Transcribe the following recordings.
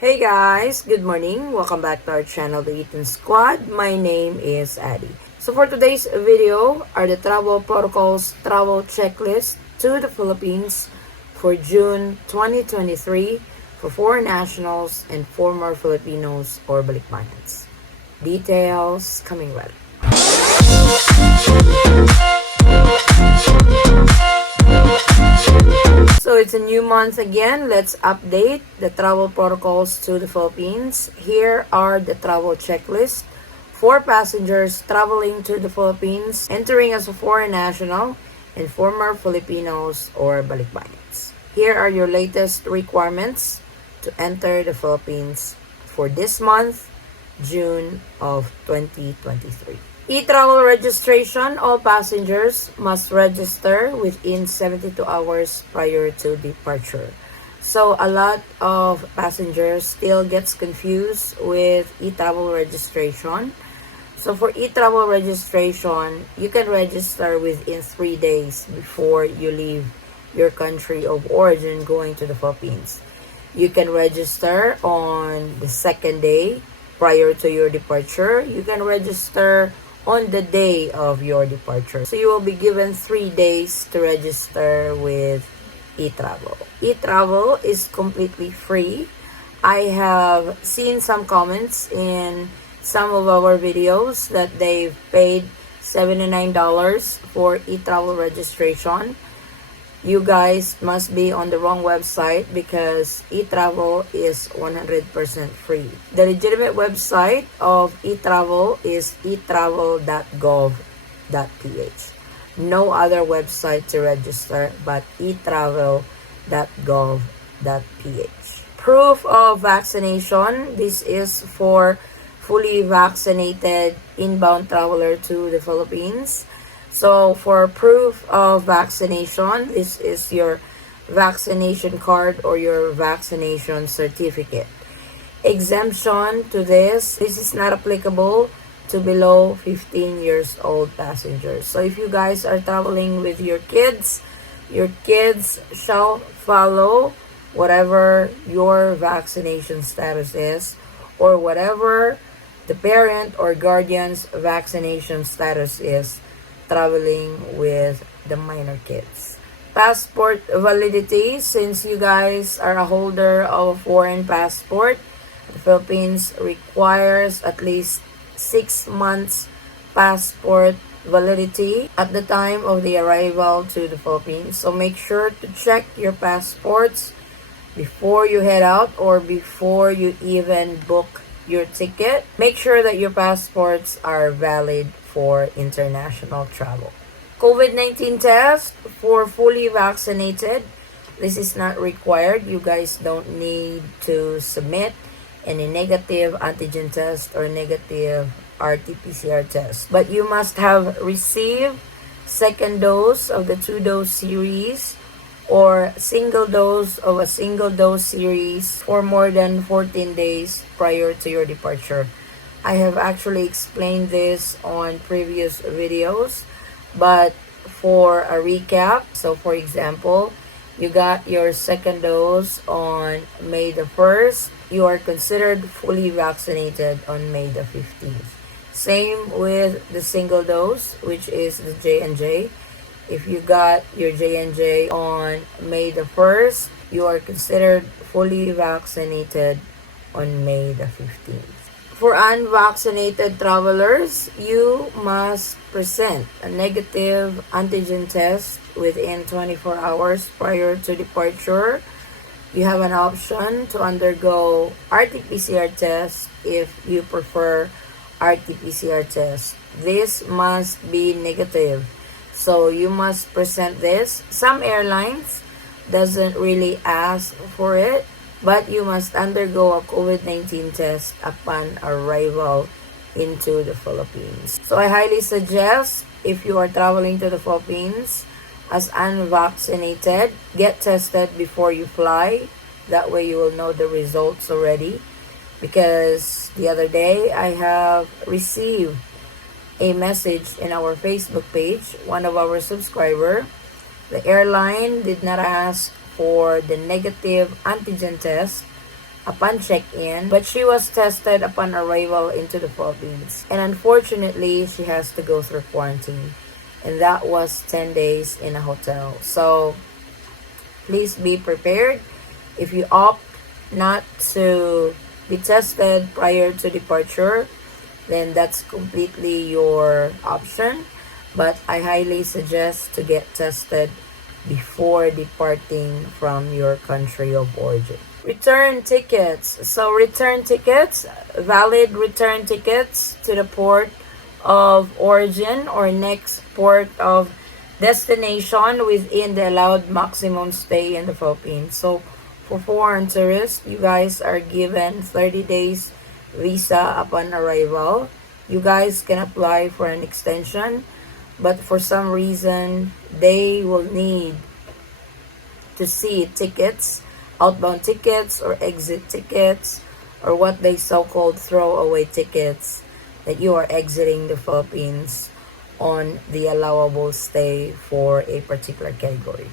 Hey guys, good morning. Welcome back to our channel, the Eaton Squad. My name is Addie. So for today's video are the travel protocols travel checklist to the Philippines for June 2023 for foreign nationals and former Filipinos or Balikbayans. Details coming right. So it's a new month again. Let's update the travel protocols to the Philippines. Here are the travel checklist for passengers traveling to the Philippines, entering as a foreign national, and former Filipinos or Balikbayans. Here are your latest requirements to enter the Philippines for this month, June of 2023. ETravel Registration. All passengers must register within 72 hours prior to departure. So a lot of passengers still gets confused with ETravel registration. So for ETravel registration, you can register within 3 days before you leave your country of origin going to the Philippines. You can register on the second day prior to your departure. You can register on the day of your departure. So you will be given 3 days to register with ETravel. ETravel is completely free. I have seen some comments in some of our videos that they've paid $79 for ETravel registration. You guys must be on the wrong website because ETravel is 100% free. The legitimate website of ETravel is etravel.gov.ph. No other website to register but etravel.gov.ph. Proof of vaccination. This is for fully vaccinated inbound traveler to the Philippines. So for proof of vaccination, this is your vaccination card or your vaccination certificate. Exemption to this is not applicable to below 15 years old passengers. So if you guys are traveling with your kids shall follow whatever your vaccination status is or whatever the parent or guardian's vaccination status is traveling with the minor kids. Passport validity. Since you guys are a holder of a foreign passport, the Philippines requires at least 6 months passport validity at the time of the arrival to the Philippines. So make sure to check your passports before you head out or before you even book your ticket. Make sure that your passports are valid for international travel. COVID-19 test for fully vaccinated. This is not required. You guys don't need to submit any negative antigen test or negative RT-PCR test. But you must have received second dose of the 2-dose series or single dose of a single dose series for more than 14 days prior to your departure. I have actually explained this on previous videos, but for a recap, so for example, you got your second dose on May the 1st, you are considered fully vaccinated on May the 15th. Same with the single dose, which is the J&J. If you got your J&J on May the 1st, you are considered fully vaccinated on May the 15th. For unvaccinated travelers, you must present a negative antigen test within 24 hours prior to departure. You have an option to undergo RT-PCR test if you prefer RT-PCR test. This must be negative. So you must present this. Some airlines doesn't really ask for it, but you must undergo a COVID-19 test upon arrival into the Philippines. So I highly suggest if you are traveling to the Philippines as unvaccinated, get tested before you fly. That way you will know the results already. Because the other day I have received a message in our Facebook page, one of our subscriber, the airline did not ask for the negative antigen test upon check-in, but she was tested upon arrival into the Philippines. And unfortunately, she has to go through quarantine. And that was 10 days in a hotel. So please be prepared. If you opt not to be tested prior to departure, then that's completely your option. But I highly suggest to get tested before departing from your country of origin. Return tickets. So return tickets, valid return tickets to the port of origin or next port of destination within the allowed maximum stay in the Philippines. So for foreign tourists, you guys are given 30 days visa upon arrival. You guys can apply for an extension, but for some reason, they will need to see tickets, outbound tickets or exit tickets, or what they so-called throwaway tickets that you are exiting the Philippines on the allowable stay for a particular category.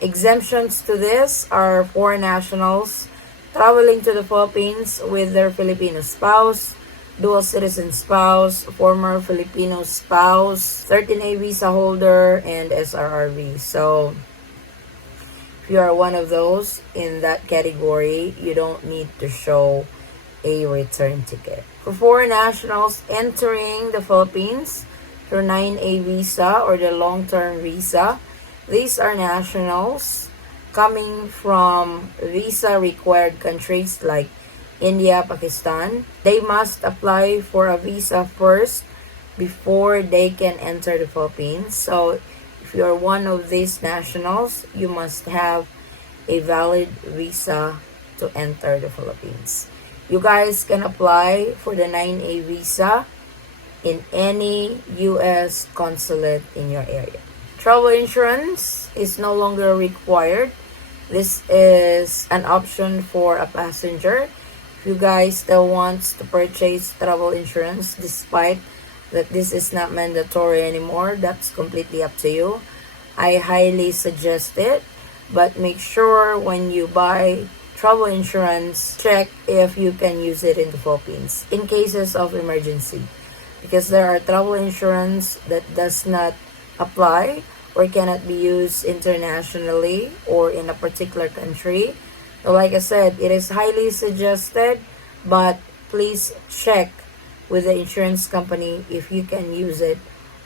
Exemptions to this are foreign nationals traveling to the Philippines with their Filipino spouse, dual citizen spouse, former Filipino spouse, 13A visa holder, and SRRV. So if you are one of those in that category, you don't need to show a return ticket. For foreign nationals entering the Philippines through 9A visa or the long-term visa, these are nationals coming from visa-required countries like India, Pakistan. They must apply for a visa first before they can enter the Philippines. So if you are one of these nationals, you must have a valid visa to enter the Philippines. You guys can apply for the 9A visa in any U.S. consulate in your area. Travel insurance is no longer required. This is an option for a passenger. If you guys still want to purchase travel insurance despite that this is not mandatory anymore, that's completely up to you. I highly suggest it, but make sure when you buy travel insurance, check if you can use it in the Philippines in cases of emergency, because there are travel insurance that does not apply or cannot be used internationally or in a particular country. So like I said, it is highly suggested, but please check with the insurance company if you can use it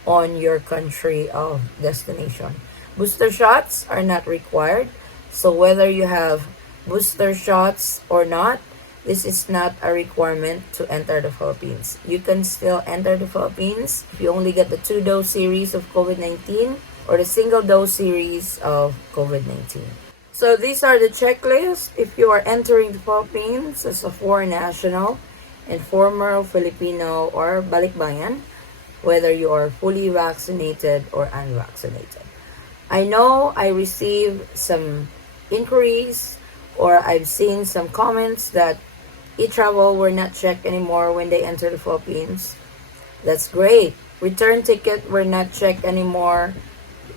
on your country of destination. Booster shots are not required. So whether you have booster shots or not, this is not a requirement to enter the Philippines. You can still enter the Philippines if you only get the 2-dose series of COVID-19 or the single-dose series of COVID-19. So these are the checklists if you are entering the Philippines as a foreign national and former Filipino or Balikbayan, whether you are fully vaccinated or unvaccinated. I know I received some inquiries or I've seen some comments that ETravel were not checked anymore when they enter the Philippines. That's great. Return ticket were not checked anymore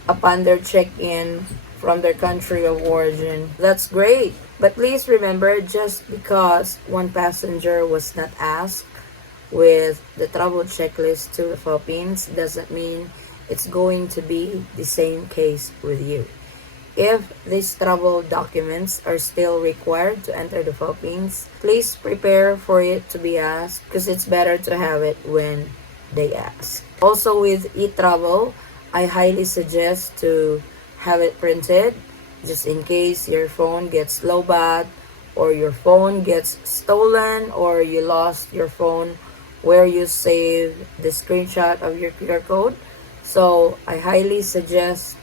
upon their check-in from their country of origin. That's great. But please remember, just because one passenger was not asked with the travel checklist to the Philippines doesn't mean it's going to be the same case with you. If these travel documents are still required to enter the Philippines, please prepare for it to be asked because it's better to have it when they ask. Also with ETravel, I highly suggest to have it printed just in case your phone gets lowbat or your phone gets stolen or you lost your phone where you save the screenshot of your QR code. So I highly suggest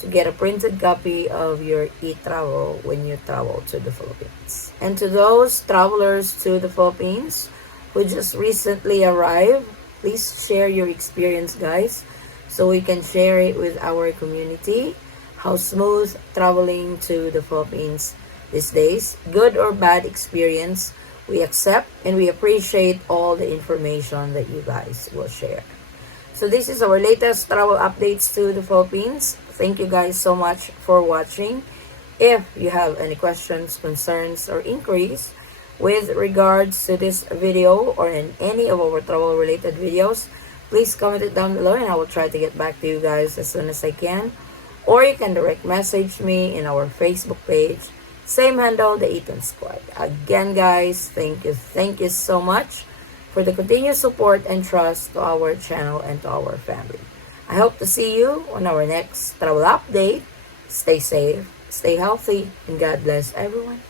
to get a printed copy of your ETravel when you travel to the Philippines. And to those travelers to the Philippines who just recently arrived, please share your experience, guys, so we can share it with our community. How smooth traveling to the Philippines these days. Good or bad experience, we accept and we appreciate all the information that you guys will share. So this is our latest travel updates to the Philippines. Thank you guys so much for watching. If you have any questions, concerns, or inquiries, with regards to this video or in any of our travel related videos, please comment it down below and I will try to get back to you guys as soon as I can. Or you can direct message me in our Facebook page. Same handle, the Eaton Squad. Again, guys, thank you so much for the continued support and trust to our channel and to our family. I hope to see you on our next travel update. Stay safe, stay healthy, and God bless everyone.